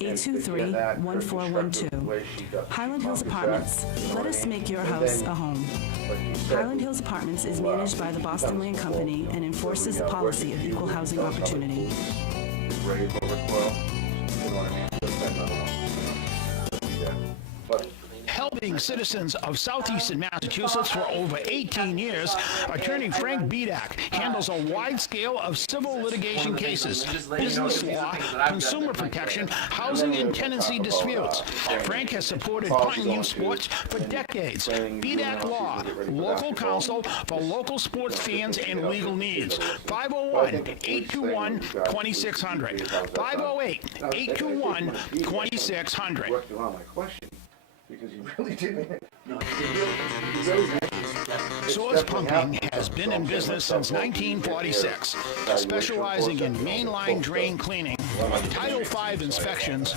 508-823-1412. Highland Hills Apartments. Let us make your house a home. Highland Hills Apartments is managed by the Boston Land Company and enforces the policy of equal housing opportunity. Helping citizens of southeastern Massachusetts for over 18 years, attorney Frank Bedak handles a wide scale of civil litigation cases, business law, consumer protection, housing and tenancy disputes. Frank has supported Taunton youth sports for decades. Bedak Law, local counsel for local sports fans and legal needs. 501-821-2600. 508-821-2600. Because you really didn't. Source Pumping has been in business since 1946, specializing in mainline drain cleaning, Title V inspections,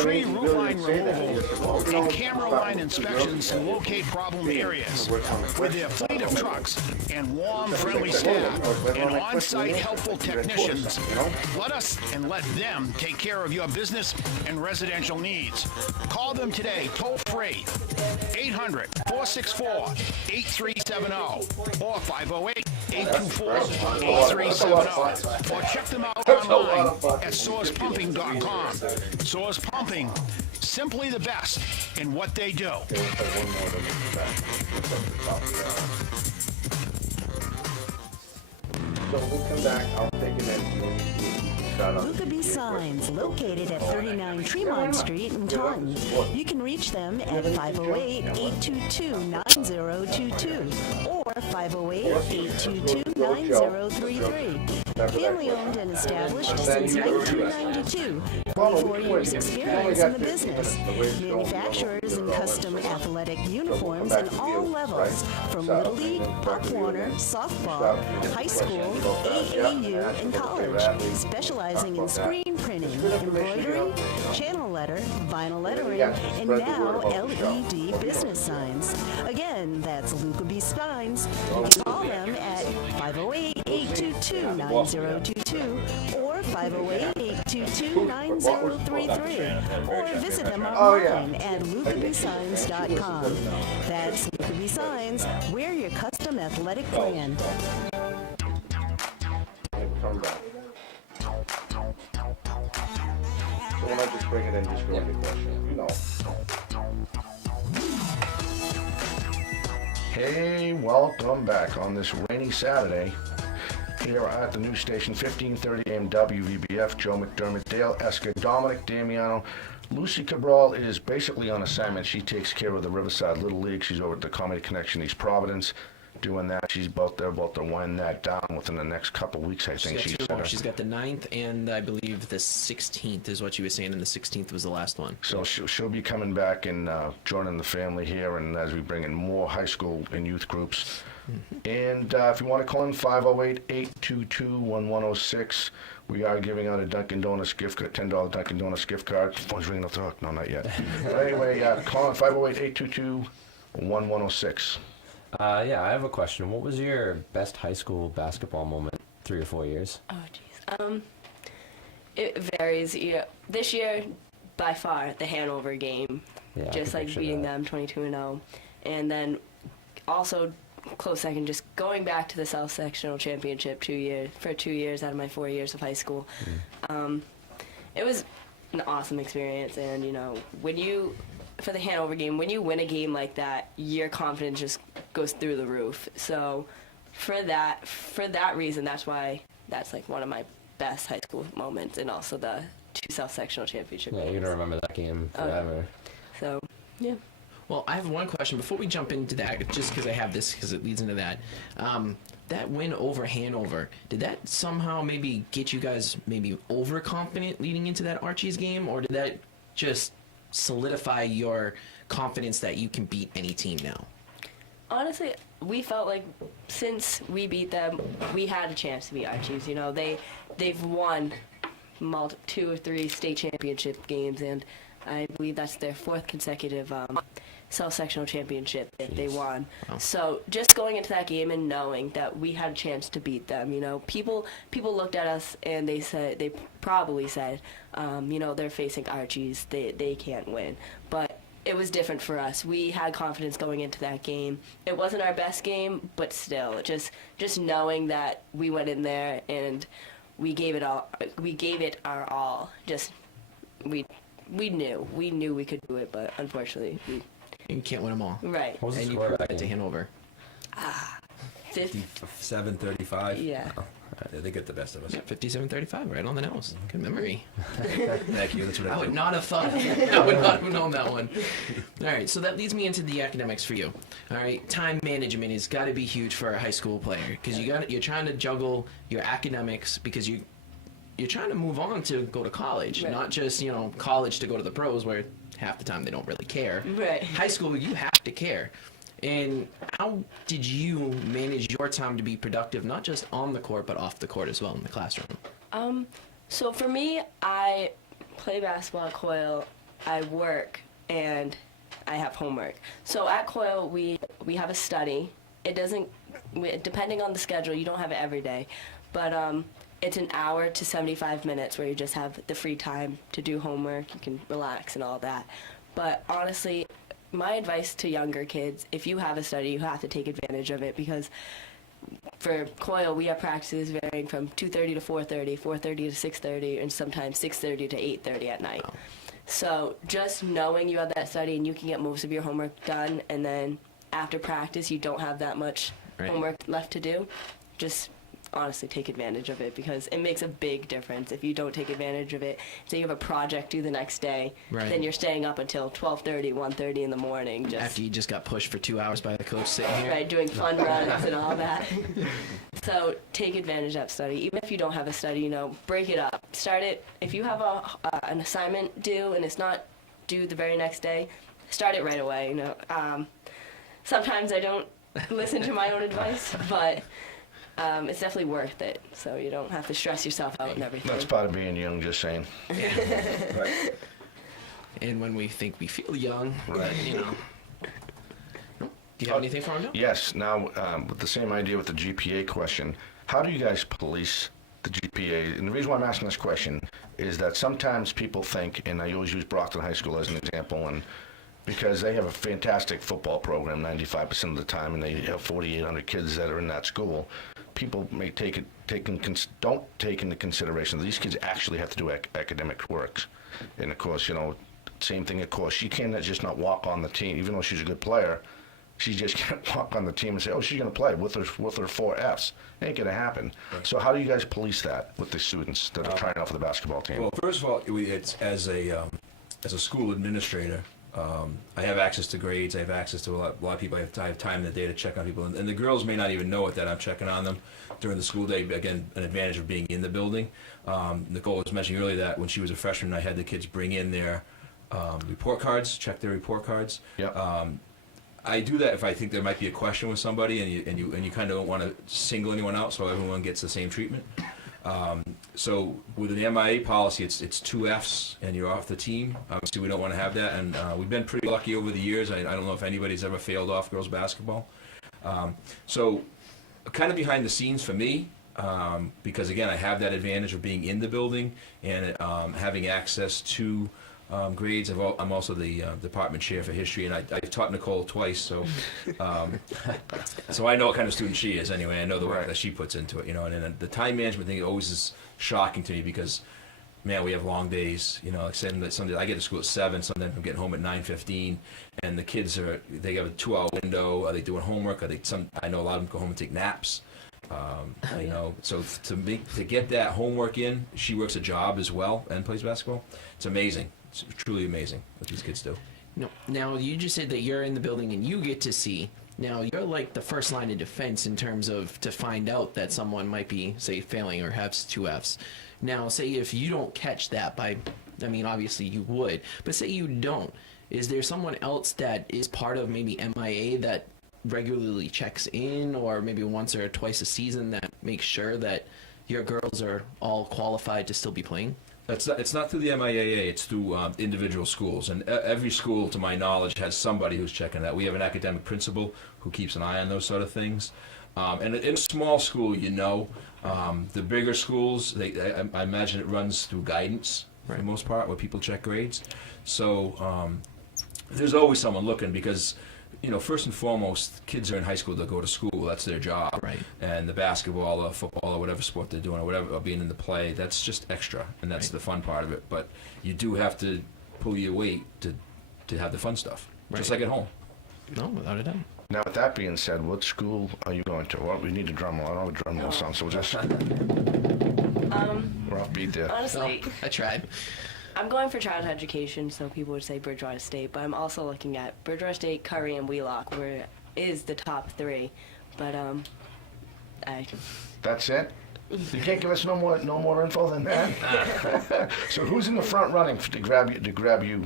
tree root line removal, and camera line inspections to locate problem areas. With their fleet of trucks and warm, friendly staff and on-site helpful technicians, let us and let them take care of your business and residential needs. Call them today, toll-free, 800-464-8370 or 508-824-8370, or check them out online at sourcepumping.com. Source Pumping, simply the best in what they do. So we'll come back. I'll take it in. Luca Signs, located at 39 Tremont Street in Taunton. You can reach them at 508-822-9022 or 508-822-9033. Family owned and established since 1992. 24 years experience in the business. Manufacturers in custom athletic uniforms in all levels, from Little League, Pop Warner, softball, high school, AAU, and college. Specializing in screen printing, embroidery, channel letter, vinyl lettering, and now LED business signs. Again, that's Luca B. Signs. You can call them at 508-822-9022 or 508-822-9033 or visit them online at lucabsigns.com. That's Luca B. Signs. We're your custom athletic brand. So when I just bring it in, just go into question. You know. Hey, welcome back on this rainy Saturday. Here at the news station, 1530 AM WVBF. Joe McDermott, Dale Esker, Dominic Damiano. Lucy Cabral is basically on assignment. She takes care of the Riverside Little League. She's over at the Comedy Connection East Providence doing that. She's about to wind that down within the next couple weeks, I think. She's got the 9th and I believe the 16th is what she was saying, and the 16th was the last one. So she'll be coming back and joining the family here, and as we bring in more high school and youth groups. And if you want to call in, 508-822-1106. We are giving out a Dunkin' Donuts gift card, $10 Dunkin' Donuts gift card. Phone's ringing off the hook. No, not yet. But anyway, call in 508-822-1106. Yeah, I have a question. What was your best high school basketball moment, 3 or 4 years? Oh, jeez. It varies. Yeah, this year, by far, the Hanover game. Yeah, just like beating them 22-0, and then also close second, just going back to the South Sectional Championship 2 years out of my 4 years of high school. It was an awesome experience, and for the Hanover game, when you win a game like that, your confidence just goes through the roof. So for that reason, that's why that's like one of my best high school moments, and also the 2 South Sectional Championship Yeah, games. you're going to remember that game forever. So, yeah. Well, I have one question before we jump into that, just because I have this, because it leads into that. That win over Hanover, did that somehow maybe get you guys maybe overconfident leading into that Archie's game, or did that just solidify your confidence that you can beat any team now? Honestly, we felt like since we beat them, we had a chance to beat Archie's. They've won 2 or 3 state championship games, and I believe that's their 4th consecutive South Sectional Championship that they won. Wow. So just going into that game and knowing that we had a chance to beat them, people looked at us and they probably said, they're facing Archie's, they can't win. But it was different for us. We had confidence going into that game. It wasn't our best game, but still, just knowing that we went in there and we gave it our all. Just we knew we could do it, but unfortunately, you can't win them all. Right. What was the And you score of proved that that to game? Hanover. 57-35. Yeah. They get the best of us. Yeah, 57-35, right on the nose. Good memory. Thank you. That's what I I would do. not have thought. I would not have known that one. All right, so that leads me into the academics for you. All right, time management has got to be huge for a high school player, because you're trying to juggle your academics, because you're trying to move on to go to college, Right. not just college to go to the pros where half the time they don't really care. Right. High school, you have to care. And how did you manage your time to be productive, not just on the court, but off the court as well in the classroom? So for me, I play basketball at Coyle, I work, and I have homework. So at Coyle, we have a study. It doesn't, depending on the schedule, you don't have it every day, but it's an hour to 75 minutes where you just have the free time to do homework, you can relax and all that. But honestly, my advice to younger kids, if you have a study, you have to take advantage of it, because for Coyle, we have practices varying from 2:30 to 4:30, 4:30 to 6:30, and sometimes 6:30 to 8:30 at night. So just knowing you have that study and you can get most of your homework done, and then after practice you don't have that much Right. homework left to do, just honestly take advantage of it, because it makes a big difference. If you don't take advantage of it, say you have a project due the next day, Right. then you're staying up until 12:30, 1:30 in the morning. Just After you just got pushed for 2 hours by the coach sitting here. right, doing fun runs and all that. So take advantage of that study. Even if you don't have a study, you know, break it up. Start it. If you have an assignment due and it's not due the very next day, start it right away. You know, sometimes I don't listen to my own advice, but it's definitely worth it. So you don't have to stress yourself out and everything. That's part of being young, just saying. Right. And when we think we feel young, Right. you know. Do you have anything for him now? Yes. Now, with the same idea with the GPA question, how do you guys police the GPA? And the reason why I'm asking this question is that sometimes people think, and I always use Brockton High School as an example, and because they have a fantastic football program 95% of the time, and they have 4,800 kids that are in that school, people may don't take into consideration that these kids actually have to do academic works. And of course, you know, same thing. Of course, she can't just not walk on the team, even though she's a good player. She just can't walk on the team and say, "Oh, she's going to play with her 4 Fs." It ain't going to happen. Right. So how do you guys police that with the students that are trying out for the basketball team? Well, first of all, it's as a school administrator, I have access to grades. I have access to a lot of people. I have time in the day to check on people, and the girls may not even know it that I'm checking on them during the school day. Again, an advantage of being in the building. Nicole was mentioning earlier that when she was a freshman, I had the kids bring in their report cards, check their report cards. Yep. I do that if I think there might be a question with somebody, and you kind of don't want to single anyone out, so everyone gets the same treatment. So with an MIA policy, it's 2 Fs and you're off the team. Obviously, we don't want to have that, and we've been pretty lucky over the years. I don't know if anybody's ever failed off girls basketball. So kind of behind the scenes for me, because again, I have that advantage of being in the building and having access to grades. I'm also the department chair for history, and I've taught Nicole twice, so so I know what kind of student she is anyway. I know the work that she puts into it, you know. And then the time management thing always is shocking to me because, man, we have long days. You know, like Sunday I get to school at 7. Sometimes I'm getting home at 9:15, and the kids they have a 2-hour window. Are they doing homework? I know a lot of them go home and take naps. You know, so to get that homework in, she works a job as well and plays basketball. It's amazing. It's truly amazing what these kids do. No. Now, you just said that you're in the building and you get to see. Now, you're like the first line of defense in terms of to find out that someone might be, say, failing or has 2 Fs. Now, say if you don't catch that obviously you would, but say you don't, is there someone else that is part of maybe MIA that regularly checks in, or maybe once or twice a season that makes sure that your girls are all qualified to still be playing? It's not through the MIAA, it's through individual schools. And every school, to my knowledge, has somebody who's checking that. We have an academic principal who keeps an eye on those sort of things. And in a small school, you know, the bigger schools, I imagine it runs through guidance for the most part, where people check grades. So there's always someone looking because, you know, first and foremost, kids are in high school to go to school. That's their job. Right. And the basketball or football or whatever sport they're doing or being in the play, that's just extra, and that's the fun part of it. But you do have to pull your weight to have the fun stuff, just like at home. No, without a doubt. Now, with that being said, what school are you going to? Well, we need a drum roll. I don't have a drum roll song, so we'll just... we're off beat there. Honestly, I tried. I'm going for childhood education, so people would say Bridgewater State, but I'm also looking at Bridgewater State, Curry, and Wheelock, where is the top 3. But That's it? You can't give us no more info than that. So who's in the front running to grab you?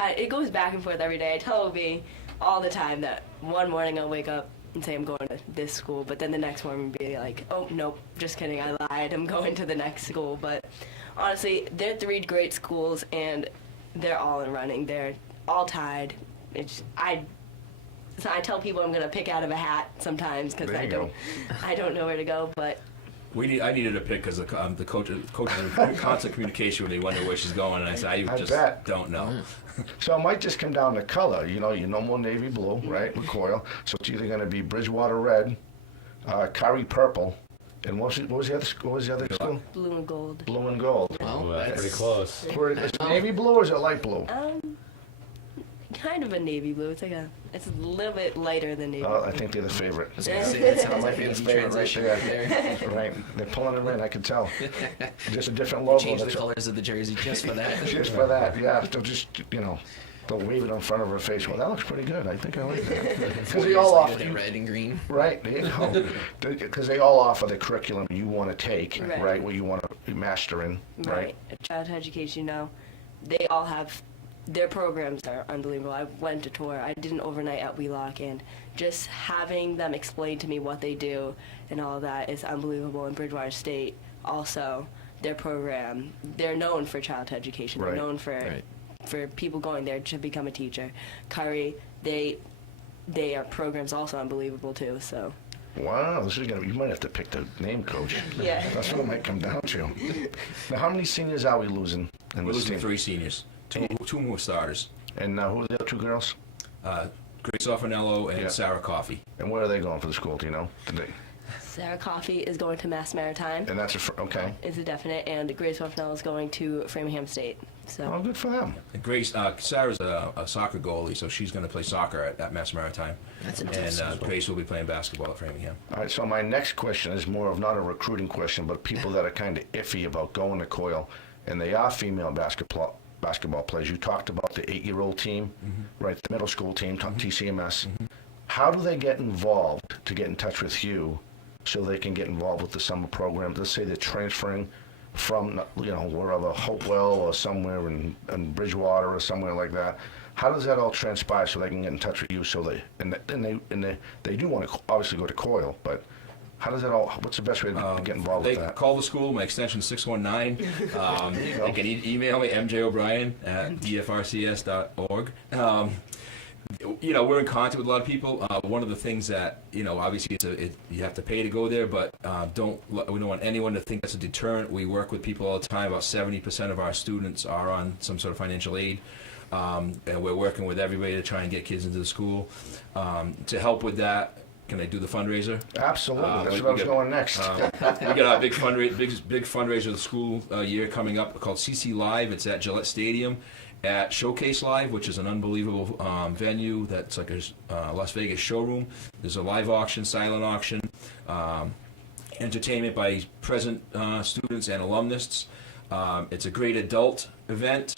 It goes back and forth every day. I tell Obi all the time that one morning I'll wake up and say I'm going to this school, but then the next morning be like, oh nope, just kidding, I lied, I'm going to the next school. But honestly, they're 3 great schools, and they're all in running. They're all tied. I tell people I'm going to pick out of a hat sometimes because I don't know where to go. But I needed a pick because the coach is in constant communication with me, wondering where she's going, and I said, I just don't know. So it might just come down to color. You know more navy blue, right? Recoil. So it's either going to be Bridgewater red, Curry purple. And what was the other school? Blue and gold. Blue and gold. Oh, that's pretty close. Is it navy blue or is it light blue? kind of a navy blue. It's a little bit lighter than navy blue. I think they're the favorite. I was gonna say, that sounds Might like be an the easy favorite transition right right there. there. Right, they're pulling them in. I can tell. Just a different They logo. change the that's- colors of the jersey just for that. Just for that, yeah. They'll just, they'll wave it in front of her face. Well, that looks pretty good. I think I like that. Because they all offer the red and green. Right, there you go. Because they all offer the curriculum you want to take, Right. right? What you want to master in, right? Childhood education, they all have, their programs are unbelievable. I went to tour. I did an overnight at Wheelock, and just having them explain to me what they do and all that is unbelievable. In Bridgewater State, also, their program, they're known for childhood education. Right. They're known for people going there to become a teacher. Curry, their program's also unbelievable too. So. Wow, this is gonna. You might have to pick the name coach. Yeah. That's what it might come down to. Now, how many seniors are we losing in We're this losing team? 3 seniors, two more starters. And who are the other 2 girls? Grace Offanello and Sarah Coffey. And where are they going for the school? Do you know? Did Sarah Coffey is going to Mass Maritime. And that's okay. Is a definite, and Grace Waffnell is going to Framingham State. So. Oh, good for them. And Grace, Sarah's a soccer goalie, so she's going to play soccer at Mass Maritime. That's and Grace will be playing basketball at Framingham. All right, so my next question is more of not a recruiting question, but people that are kind of iffy about going to Coyle, and they are female basketball players. You talked about the 8-year-old team, right? The middle school team, TCMS. How do they get involved to get in touch with you so they can get involved with the summer program? Let's say they're transferring from, wherever, Hopewell or somewhere in Bridgewater or somewhere like that. How does that all transpire so they can get in touch with you? So they do want to obviously go to Coyle, but how does that all? What's the best way to get involved They with that? call the school. My extension 619. They can email me mjobrien@dfrcs.org. We're in contact with a lot of people. One of the things that obviously you have to pay to go there, but we don't want anyone to think that's a deterrent. We work with people all the time. About 70% of our students are on some sort of financial aid. And we're working with everybody to try and get kids into the school. To help with that, can I do the fundraiser? Absolutely. That's where I was going next. We got our big fundraiser of the school year coming up called CC Live. It's at Gillette Stadium at Showcase Live, which is an unbelievable venue that's like a Las Vegas showroom. There's a live auction, silent auction, entertainment by present students and alumnists. It's a great adult event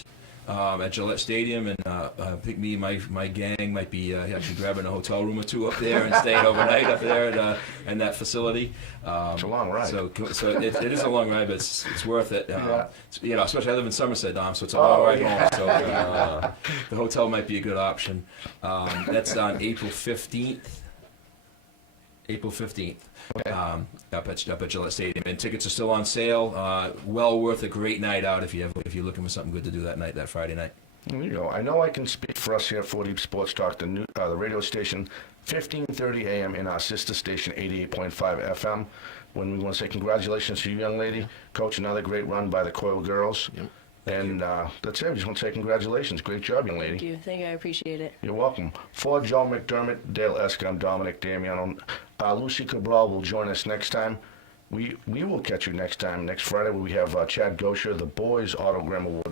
at Gillette Stadium, and I think me and my gang might be actually grabbing a hotel room or 2 up there and staying overnight up there in that facility. It's a long ride. So it is a long ride, but it's worth it. Especially I live in Somerset, Dom, so it's a Oh, long ride home. So the hotel might be a good option. That's on April 15th. Up at Gillette Stadium, and tickets are still on sale. Well worth a great night out if you're looking for something good to do that Friday night. There you go. I know I can speak for us here at 4 Deep Sports Talk, the radio station, 1530 AM, in our sister station, 88.5 FM. When we want to say congratulations to you, young lady. Coach, another great run by the Coyle girls. Yep. And that's it. I just want to say congratulations. Great job, young lady. Thank you. I appreciate it. You're welcome. For Joe McDermott, Dale Esk, I'm Dominic Damiano. Lucy Cabral will join us next time. We will catch you next time, next Friday, where we have Chad Gosher, the Boys Autogram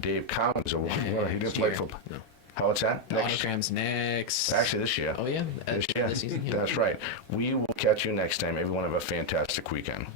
Dave Cowens Award. He didn't play for... No. How it's that? The autograms next. Actually, this year. Oh, yeah. This year. This season, yeah. That's right. We will catch you next time. Everyone have a fantastic weekend.